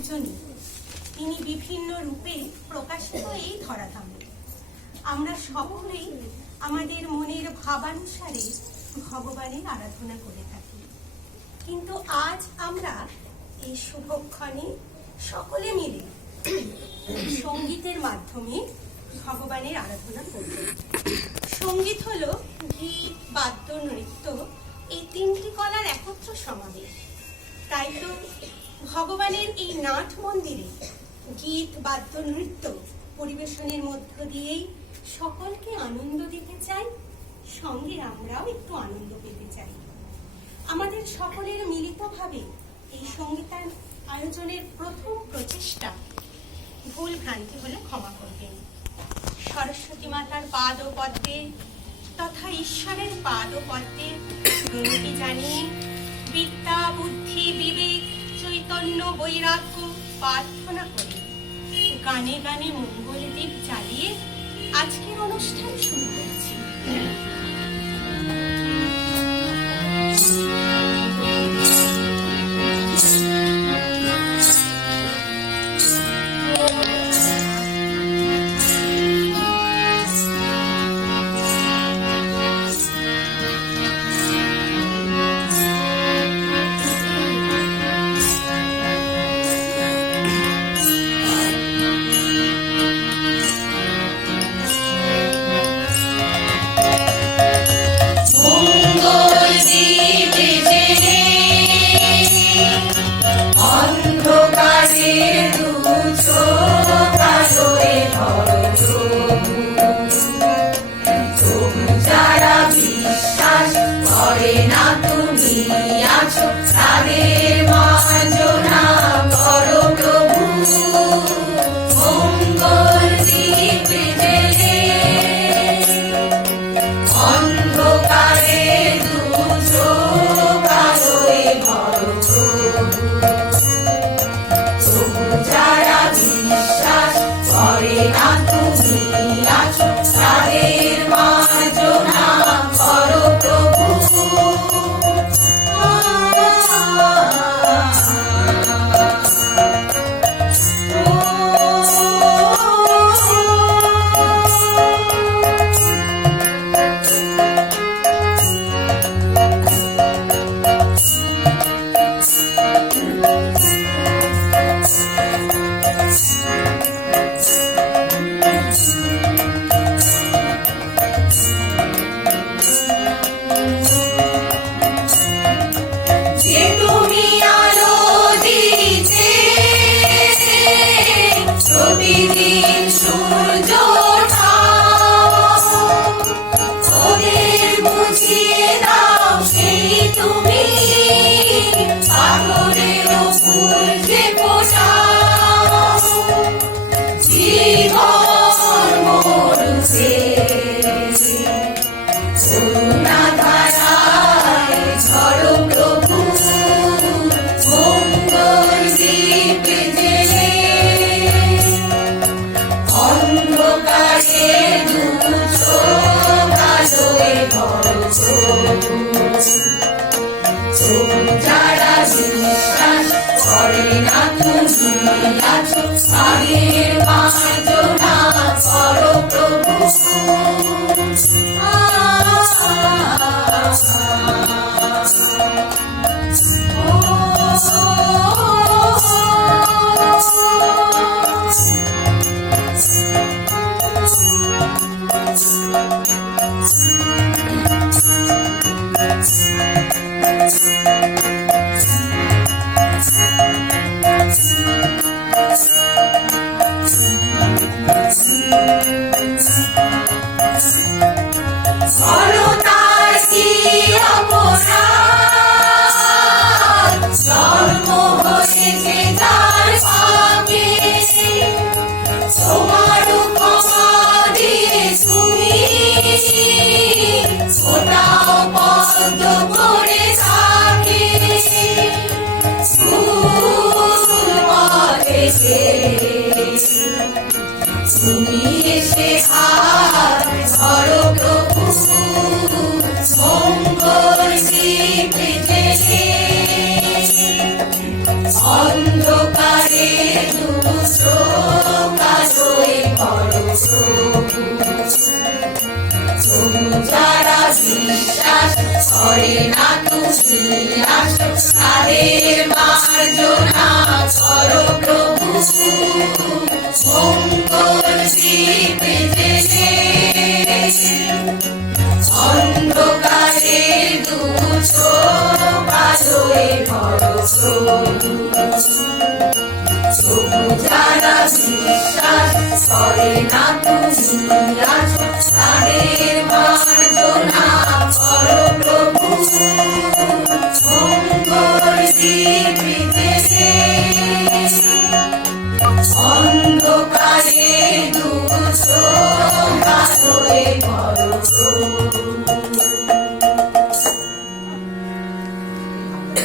একজনই, তিনি বিভিন্ন রূপে প্রকাশিত এই ধরাধামে। আমরা সকলেই আমাদের মনের ভাবানুসারে ভগবানের আরাধনা করে থাকি, কিন্তু আজ আমরা এই শুভক্ষণে সকলে মিলে সঙ্গীতের মাধ্যমে ভগবানের আরাধনা করব। সঙ্গীত হলো গীত, বাদ্য, নৃত্য, এই তিনটি কলার একত্র সমাবেশ। তাই তো ভগবানের এই নাট মন্দিরে গীত, বাদ্য, নৃত্য পরিবেশনের মধ্য দিয়েই সকলকে আনন্দ দিতে চাই, সঙ্গে আমরাও একটু আনন্দ পেতে চাই। আমাদের সকলের মিলিতভাবে এই সঙ্গীতার আয়োজনের প্রথম প্রচেষ্টা। ভুল ভ্রান্তি হলে ক্ষমা করবেন। সরস্বতী মাতার পাদ ও পদ্মে তথা ঈশ্বরের পাদ ও পদ্মে প্রণতি জানিয়ে বিদ্যা, বুদ্ধি, বিবেক, চৈতন্য, বৈরাগ্য প্রার্থনা করে গানে গানে মঙ্গল দীপ জ্বালিয়ে আজকের অনুষ্ঠান শুরু করছি। তুমি এসে হাত ধরো প্রভু, মঙ্গল দীপ জেলে অন্ধকারে কাজে করো প্রভু। তবু যারা বিশ্বাস করে না তুমি আসো, তাদের মার্জনা করো প্রভু। মঙ্গল দ্বীপে জেলে অন্ধকারে দুছো কাজে করো প্রভু। তবু যারা বিশ্বাস করে না তুমি আছো, তাদের মার্জনা করো প্রভু। মঙ্গল দ্বীপে জেলে অন্ধকারে দুছো কাজে করো প্রভু।